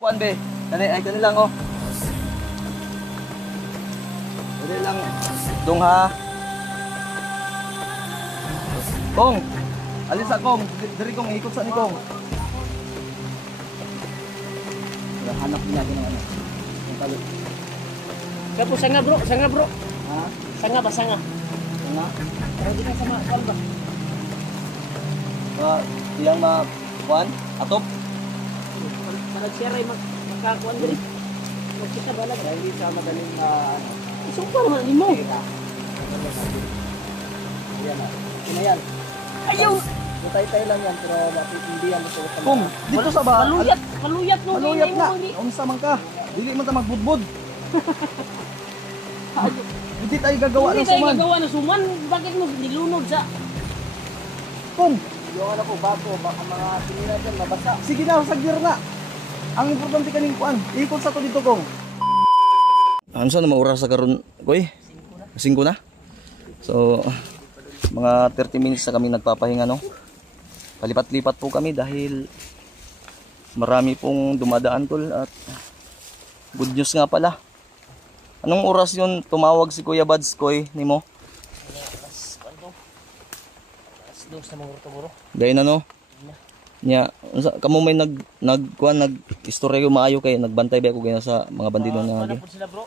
Kuan be, ay kani lang oh. Dali lang dong ha. Kong. Alin sa kong, diri kong ikot sa ni kong. Hanap din natin ng ano. Ang talo. Kapo sanga bro, sanga bro. Ha? Sanga ba sanga? Nga. Pero di na sama kal ba? Ilang ma kuan atop. Para share ay magkakuan diri. Magkita ba lang? Hindi sa madaling ano. Isuko naman limo. Yan na. Kinayan. Ayaw. Tay-tay lang yan pero bakit hindi yan ito. Kung dito sa ba? Maluyat no. Maluyat na. Unsa man ka? Dili man ta magbudbud. Hindi tayo gagawa ng suman. Hindi tayo gagawa ng suman. Bakit mo nilunod sa? Kung yung ano ko bago, baka mga sinila dyan mabasa. sige na, sagdir na. Ang importante kaning kuan, ikot sa to dito kong. Ano sa na maura sa karon, koy? 5 na. So mga 30 minutes na kami nagpapahinga no. Palipat-lipat po kami dahil marami pong dumadaan tol at good news nga pala. Anong oras yun tumawag si Kuya Bads koy nimo? Dos na mga bro. Dahil na no? Nya, kamo may nag-istorya maayo kay nagbantay ba ako gina sa mga bandido na ano po sila bro?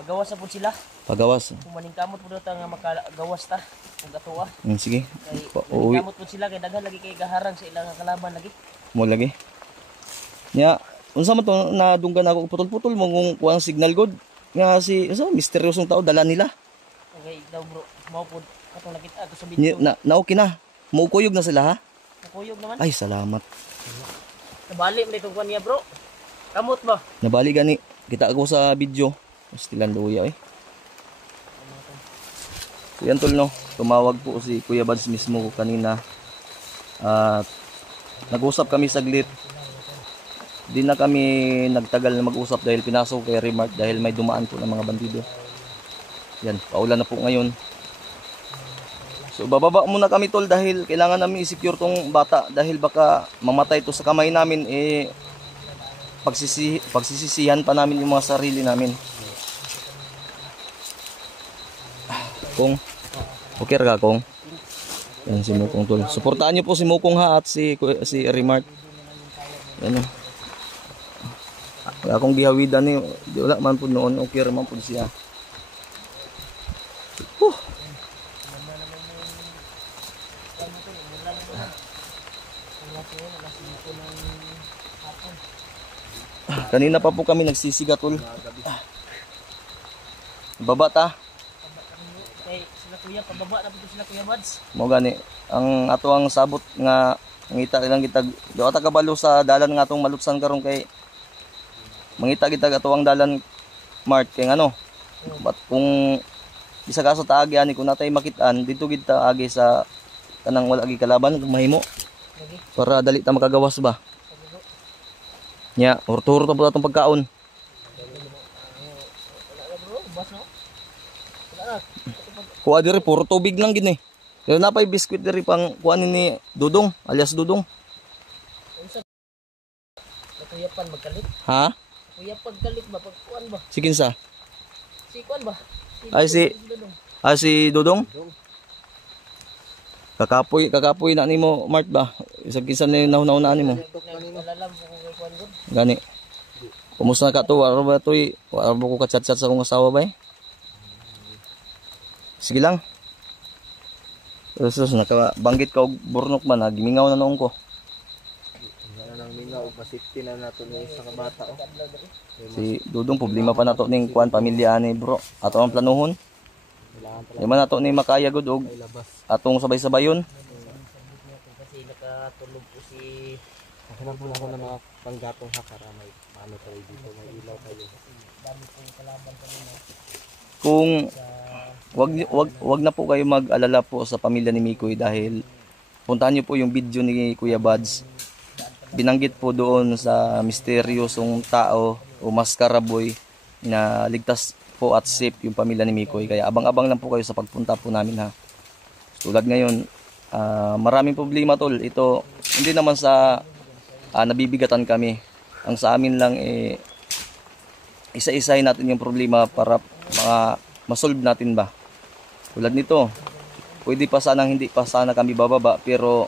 Pagawas na po sila. Pagawas. Kung maningkamot po daw nga makagawas ta. Kung gatuwa. Sige. Maningkamot po sila kay daghan lagi kay gaharang sa ilang kalaban lagi. Mo lagi. Nya, unsa man to nadunggan ako putol-putol mo kung kuang signal god nga si misteryosong tao dala nila. Okay, daw bro. Mao po katong nakita ato sa video. Na okay na. Muukuyog na sila ha? Nakuyog naman. Ay, salamat. Nabali mo itong kanya bro. Kamot ba? Nabali gani. Kita ako sa video. Stilan luya eh. So yan tol no. Tumawag po si Kuya Bads mismo kanina. At nag-usap kami saglit. Di na kami nagtagal na mag-usap dahil pinasok kay Remark dahil may dumaan po ng mga bandido. Yan, paulan na po ngayon. So bababa muna kami tol dahil kailangan namin i-secure tong bata dahil baka mamatay to sa kamay namin pagsisisihan pa namin yung mga sarili namin. Kung okay ra ka kung. Yan si Mukong tol. Suportahan niyo po si Mukong ha at si Remark. Yan o. Wala akong gihawidan ni wala man po noon okay ra man po siya. Kanina pa po kami nagsisiga tol. Baba ta. Kay sila kuya pababa na pud sila Kuya Bads. Mo gani ang ato ang sabot nga ngita lang kita do ata kabalo sa dalan nga atong malutsan karon kay mangita kita ato ang dalan Mart kay ano. But kung isa ka sa taagi ani kung natay makitaan dito gid ta agi sa kanang wala gi kalaban mahimo. Para dali ta makagawas ba. Nya, hurto-hurto po itong pagkaon. Kuha diri, puro tubig lang gini. Pero napay biskwit diri pang kuhanin ni Dudong, alias Dudong. Kuyapan magkalit. Ha? Kuyapan galit ba pagkuan ba? Si kinsa? Si kuan ba? Si Dudong? Kakapoy na nimo Mart ba? Isang kinsa na nauna nimo. Gani. Kumusta na ka to? Wala ba to? Wala ba ko ka-chat-chat sa akong asawa ba eh? Sige lang. Sus, nakabanggit ka og burnok man, gimingaw na noong ko. Wala nang mingaw, pasipti na nato ni isang bata. Si Dudong, problema pa nato ning kuan pamilya ani bro. Ato ang planuhon. Di man nato ni makaya gud og atong sabay-sabayon. Kasi nakatulog po si Hanap mo ako ng mga panggatong ha para may ano tayo dito, may ilaw tayo. dami pong kalaban kanina. Kung wag na po kayo mag-alala po sa pamilya ni Mikoy dahil puntahan niyo po yung video ni Kuya Bads. Binanggit po doon sa misteryosong tao o maskara boy na ligtas po at safe yung pamilya ni Mikoy. Kaya abang-abang lang po kayo sa pagpunta po namin ha. Tulad ngayon, maraming problema tol. Ito hindi naman sa nabibigatan kami. Ang sa amin lang isa-isahin natin yung problema para masolve natin ba. Tulad nito, pwede pa sanang hindi pa sana kami bababa, pero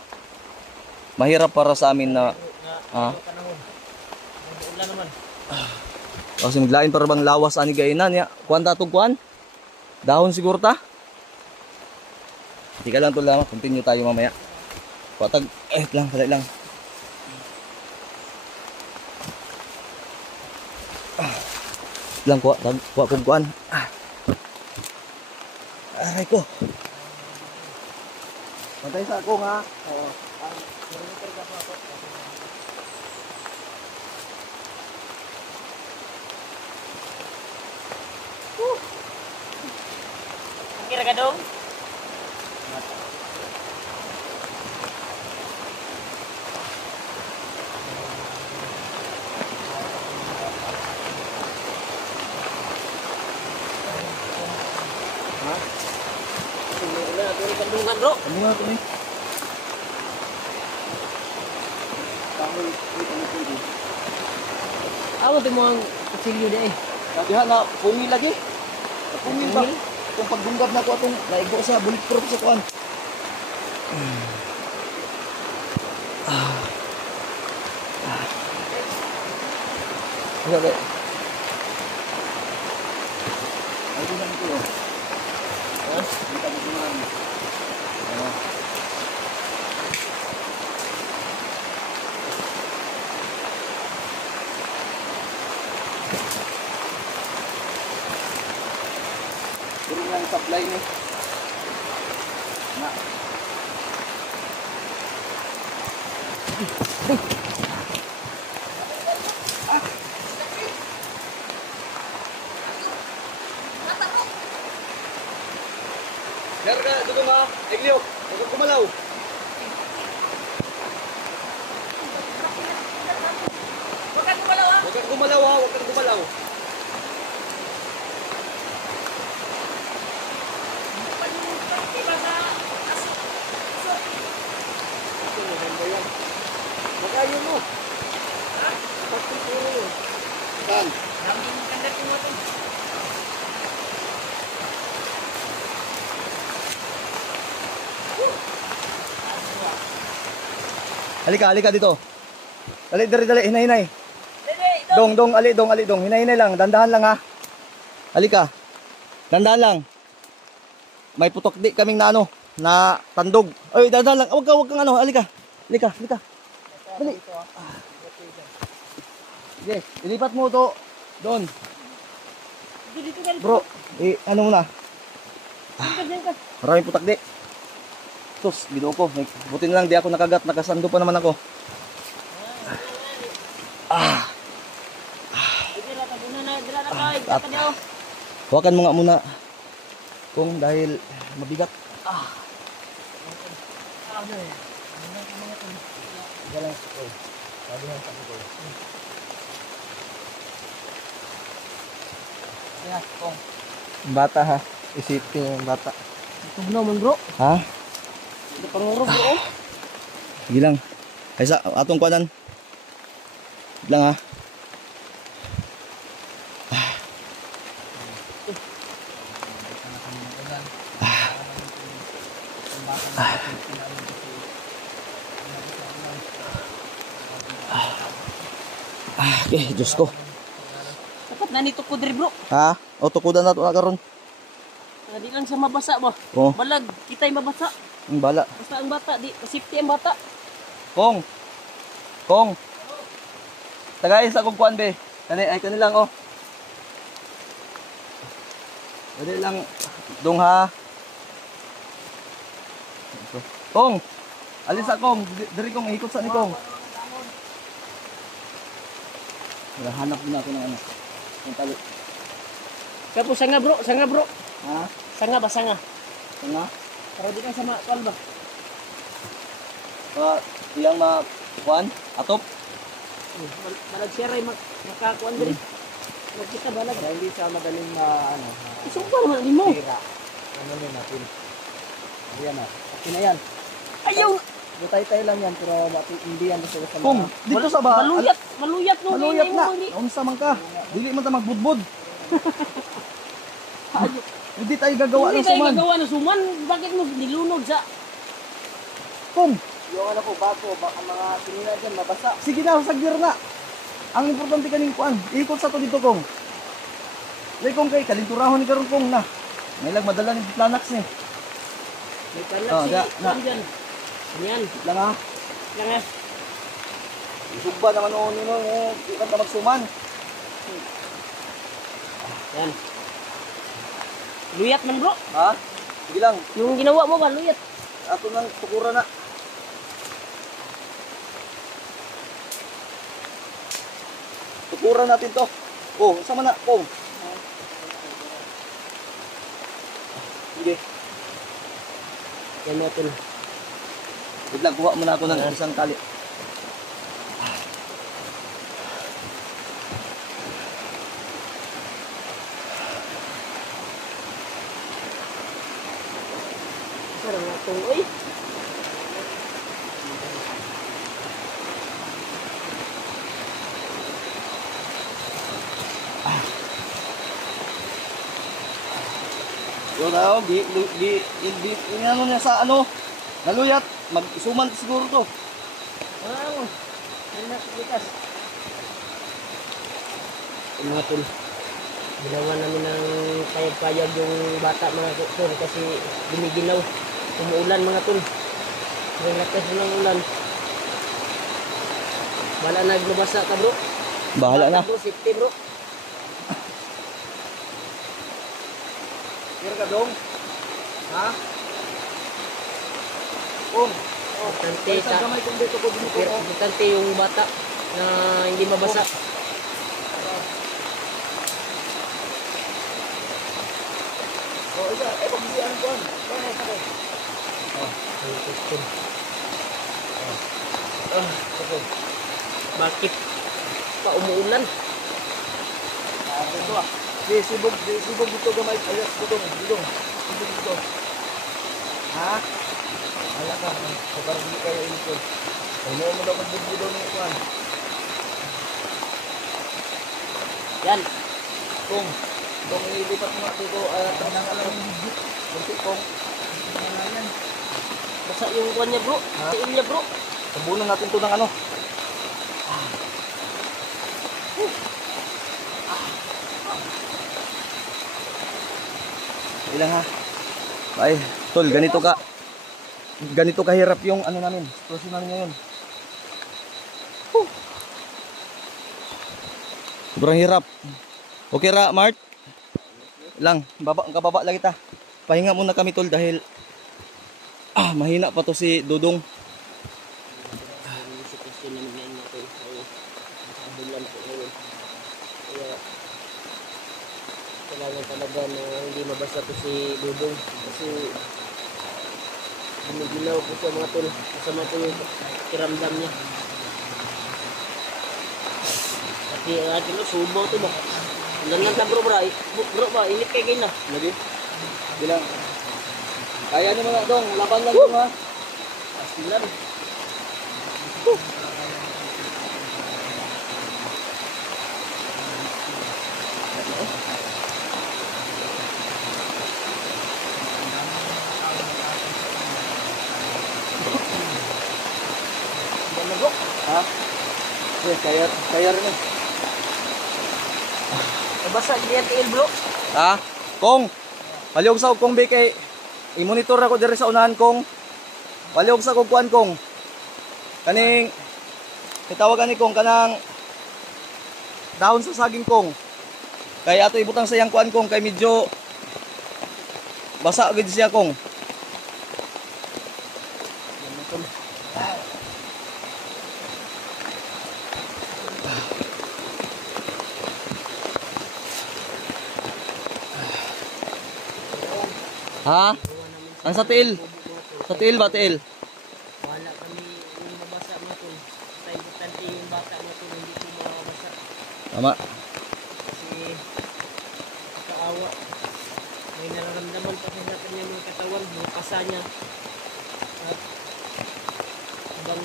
mahirap para sa amin na Ulan naman. kasi maglain para bang lawas ani gainan ya. Kuan ta tong kuan? Dahon siguro ta. Hindi ka lang tol lang, continue tayo mamaya. Patag lang, dali lang. Lang kuha kong kuan. Aray ko. Pantay sa ako nga. Oo. Kira ka dong? Ulan, tulog kandungan bro. Ano nga ito ni? Ako mo ang kutsilyo di eh. Nabihan na pungi lagi. Pungi ba? Pungi? Kung pagdunggab na ko atong naigo sa bulletproof sa kuan. Okay. Ay, di na ito. Ha? Hindi ka gumawa. Ano? Puro nga yung supply niyo. Na. Larga, dito nga. Eglio, huwag kumalaw. Huwag kang gumalaw ha. Huwag kang gumalaw ha, huwag kang gumalaw. Magayon mo. Ha? Pagpipuro yun. Saan? Daming kandat mo ito. Halika dito. Dali, hinay. Dede, ito. Dong. Hinay lang, dandahan lang ha. Halika. Dandahan lang. May putok di kaming na tandog. Oy, dandahan lang. Huwag kang halika. Dali. Sige, ilipat mo to doon. Dito ka. Bro, ano muna? Diyan ka. Maraming putak di. Sus, binuo ko. Buti na lang di ako nakagat, nakasando pa naman ako. Dira ka muna na, dira na kay. Dira ka daw. Hawakan mo nga muna. Kung dahil mabigat. Bata ha. Isipin yung bata. Ito naman bro. Ha? Ito pangurog bro. Sige lang. Kaysa, atong kuanan. Lang ha. Okay, Diyos ko. Dapat na nito ko diri bro. Ha? O, tukudan na ito na karon. Di lang sa mabasa ba? Oh, Balag, kita'y mabasa. ang bala. Basta ang bata, di safety ang bata. Kong. Tagay sa kong kuan be. Kani lang oh. Dali lang dong ha. Kong. Alis akong, diri kong ikot sa ni Kong. Hanap din ako ng ano. Yung tali. Kaya po sanga bro. Ha? Sanga ba sanga? Nga? Para di kang sama kal ba? Iyang kuan, atop. Balag siya rin makakuan diri. Magkita balag. Kaya hindi siya madaling Isong pa naman mo. tira. Ano yun natin? Ayan na. Okay na yan. Ayaw! Butay-tay lang yan, pero hindi yan basta sa Kung dito sa ba? Maluyat no. Maluyat na. Unsa man ka? Dili man ta magbudbud. Hindi tayo gagawa ng Hindi tayo suman. gagawa ng suman. Bakit mo nilunod sa... Kung Yung ano ko, bako, baka mga sinina dyan, mabasa. sige na, sagdir na. Ang importante kaning kuan, ikot sa to dito kong. Lay kong kay kalinturahon ni karon kong na. May lag madala ni Planax ni. May kanak Oh, si na. Juan dyan. Yan. Lang ha. Yan nga. Isugba naman o nino di ka magsuman. Yan. Luyat man bro. Ha? Sige lang. Yung ginawa mo ba, luyat. Ato nang tukura na. Tukuran natin to. Oh, sama na kong. Sige. Yan natin. Wait lang, kuha muna ako ng isang tali. Sarang natong, uy. Yun na, ano niya sa ano, naluyat, mag-isuman siguro to. Wow. Yan na, likas. Yan natin. Ginawa namin ng payag-payag yung bata mga doktor kasi gumiginaw. Umuulan mga tol. Ang lakas ng ulan. Wala naglubasa ka bro. Bahala na. Bro, safety bro. Kira ka dong? Ha? Kung, Importante, sa gamay kung dito ko dito ko. importante yung bata na hindi mabasa. Oh, isa, pagbibiyan ko. Ano sa ko? Bakit pa umuulan? Ito ah. Sibog dito gamay. Ayos, dudong. Sibog dito. Ha? Wala ka. Kapag hindi kayo ito. Ano mo daw magbudbudo ng ikuan? Yan. Kung ilipat mo nga dito, tanang alam yung bidyo. Kunti kung. Basa yung kuwan niya bro. Tiin niya bro. Sabunan natin ito ng ano. Ilang ha? Bye. Tol, ganito kahirap yung ano namin. Sitwasyon namin ngayon. Sobrang hirap. Okay ra, Mart? Lang, kababa lang kita. Pahinga muna kami tol dahil mahina pa to si Dudong. Ang sitwasyon namin ngayon natin ay bulan po ngayon. Kaya kailangan talaga na hindi mabasa po si Dudong kasi gumigilaw po siya mga tol. Kasama po yung kiramdam niya. Kasi atin mo, subo ito ba? Ganyan ka bro ba? Init kayo kayo na. Lagi? Bilang. Kaya niyo mga dong, laban lang dong ha. Astilan. Ganda bro. Ha? Yes, kaya rin eh. Nabasa GTL bro. Ha? Kong, paliog sa kong kay i-monitor ako diri sa unahan kong. Paliog sa kuan kong. Kaning itawagan ni kong kanang dahon sa saging kong. Kay ato ibutang sa yang kuan kong kay medyo basa gid siya kong. Ha? Ang sa tiil? Sa tiil ba tiil? Wala kami yung mabasa mga tol. Basta importante yung bata mga tol hindi ko mabasa. Tama. Kasi kaawa. May nararamdaman pa sa kanya mga katawan, mga kasa niya. At Habang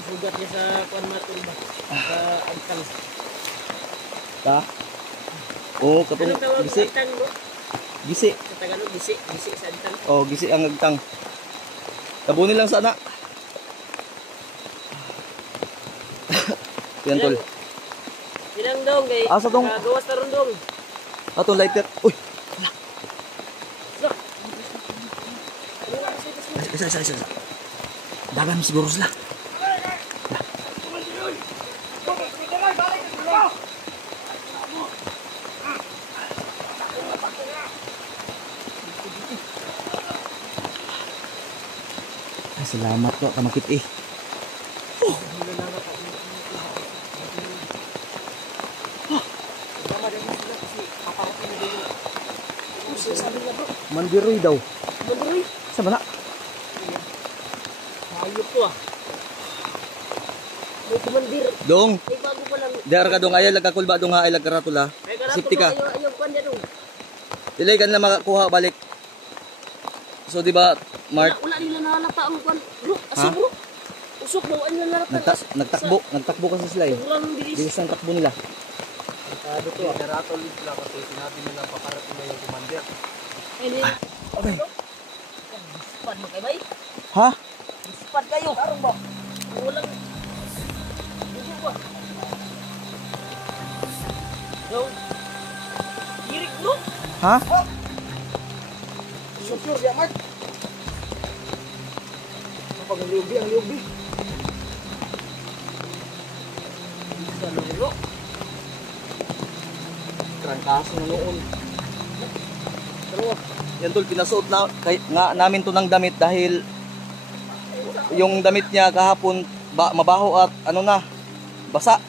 isugat niya sa kuan matol ba? Sa agtang. Ta? Oo, katong Anong tawag gisi. agtang bro? Gisi. Sa Tagalog, gisi. Gisi sa agtang. Oh, gisi ang agtang. Tabunin lang sana. Yan tol. Ilang dong kay Asa tong- gawas na ron dong. Ato lighter. Uy, Look. Ano nga kasi isa. Dagan siguro sila. Ay, salamat po, kamakit eh. sabi niya bro. Mandiroy daw. Mandiroy. Sa bala? Hayop to ah. May kumandir. Dong, May bago pa lang. diar ka dong ayaw lagkakulba dong ha ay lagkaratula. May karato Safety ka. Ayaw kwan niya dong. Dilay ka na makakuha balik. So di ba, Mark, Wala nila nahalata ang kwan. Bro, asi Ha? bro. Usok daw ang nahalata. nagtakbo kasi sila eh. Sobrang bilis. Bilis ang takbo nila. Sabi to ah. Generatol sila kasi sinabi nila paparating na yung commander. Ini. Okay. Spad mo kay bay. Ha? Spad kayo. Karong ba? Walang. Dito ba? Yo. Girik bro. Ha? Sure, ya Mark. Kapag ang liubi. Sa luro. Trangkaso na noon. Yan tol, pinasuot na nga namin to ng damit dahil yung damit niya kahapon mabaho at ano na, basa.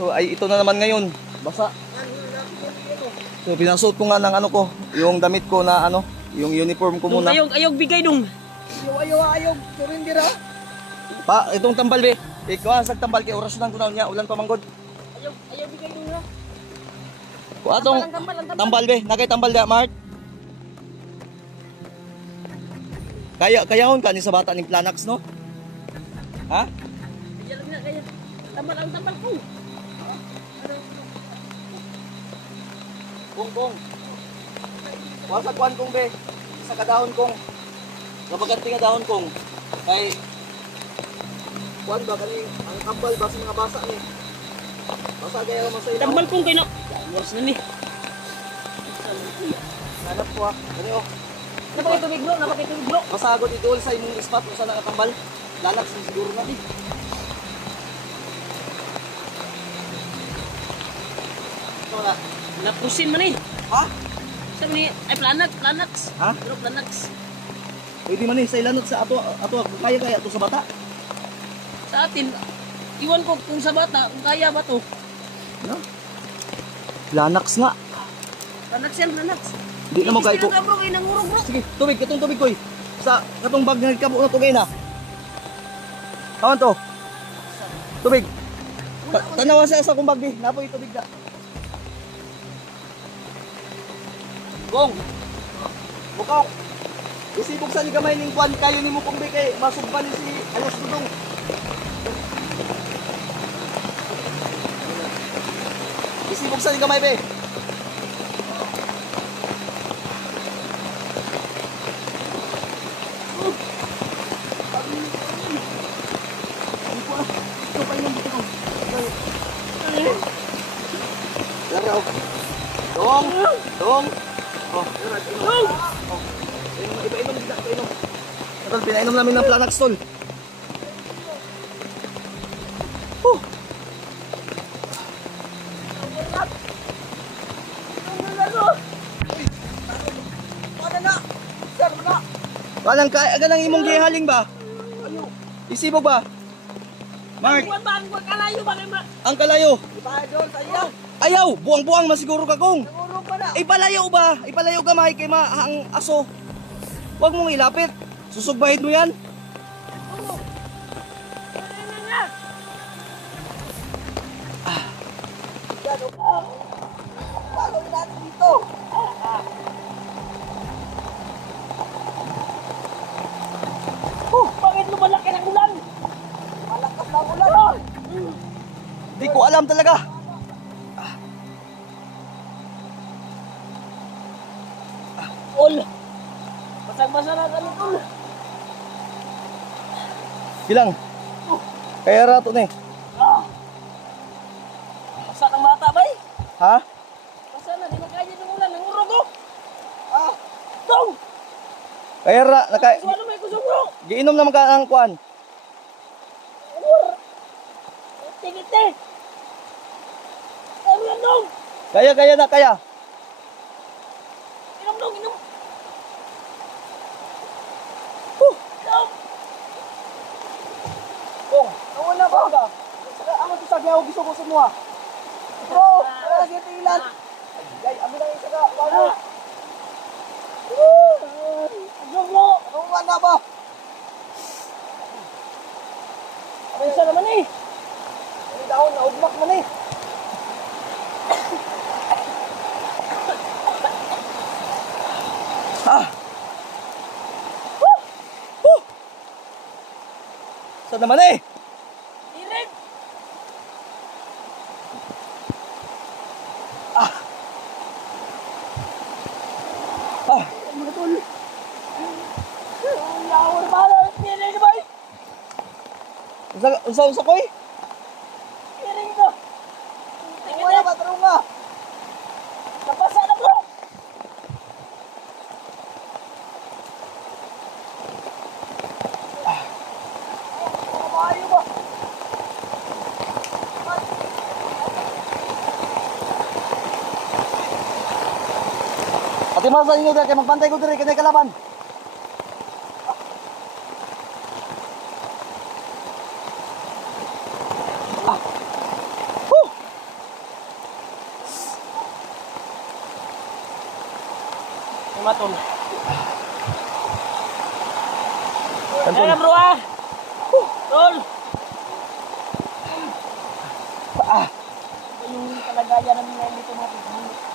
So ay ito na naman ngayon, basa. So pinasuot ko nga ng ano ko, yung damit ko na ano, yung uniform ko muna. Ayog bigay dong. Ayaw. Surrender ha. Pa, itong tambal be. Ikaw sa tambal kay oras nang tunaw niya, ulan pa manggod. Ayog bigay dong ha. Ko atong tambal be, nakay tambal da Mart. Kayahon ka ni sa bata ning Planax no? Ha? Kaya lang na kaya. Tambal ang tambal ko. Kong. Wasa kuan kong be. Sa kadahon kong. Kabaganti nga dahon kong. Kay kuan ba kani ang kambal ba sa mga basa ni. Basa gaya mo sa ito. Tambal kong kayo na. Wars na ni. Hanap ko ha. Kani oh. Napakitubig bro. Masagod ito sa imong spot kung saan nakatambal. Lalax ni siguro na di. Ito na. Napusin man eh. Ha? Sabi ni, ay Planax. Ha? Bro, Planax. Pwede man sa ilanot sa ato kaya ato sa bata. Sa atin, iwan ko kung sa bata, kung kaya ba to. No? Planax nga. Planax yan, Planax. Di na mo kay ko. Bro, kayo nangurog bro. Sige, tubig, katong tubig koy. Sa katong bag nga kabo na tugay na. Kawan to. Tubig. Tanawa sa kong bag di. Napoy tubig da. Gong. Bukaw. Isibog sa ni gamay ning kwan kayo nimo kung be kay masugban ni si Alos Dudong. Isibog sa ni gamay be. Laraw. Dong. Oh, Dong! iba-inom kita, iba-inom. Tol, pinainom namin ng Planax tol. Kanang kanang imong gihaling ba? Isibog ba? Mark, Iwan ba ang kalayo ba kayo ma? ang kalayo. Ipadol sa iyo. Ayaw, buang-buang masiguro ka kong. Nangurog pa na. Ipalayo ba? Ipalayo gamay kay ang aso. Huwag mong ilapit. Susugbahin mo yan. Bakit lumalaki ng ulan? alam talaga. Tol! Basag-basa na kami, tol! Bilang. Kaya rato na eh. Basa ng bata ba eh? Ha? Basa na, di makaya ng ulan, nangurog ko! Tong! Kaya ra, Suwano may kusog bro! giinom naman ka ng kuan. Tingit-tingit! Ano yan, dong? Kaya na, kaya. Inom, dong, inom! Inom! Kung, nawala ba ka? Ano to sa giyaw gusto ko sa mga? Bro, wala siya tilan. Ay, amin lang isa ka. Paano? Ano, bro? Nawala ba? Ano siya naman eh? Ay, dahon, naugmak man eh. Ah! Saan naman eh? Irig! Mga tol! Ang yawar pala! Irig ba eh? Unsa ko eh? Irig to! Wala ba, tarong nga. Napasa na bro! Maayo ba? Ate masa inyo dere kay magbantay ko dere kay kalaban. Mga tol! Ayan na bro ah! Tol! Ito yung kalagayan namin ngayon dito mga tol.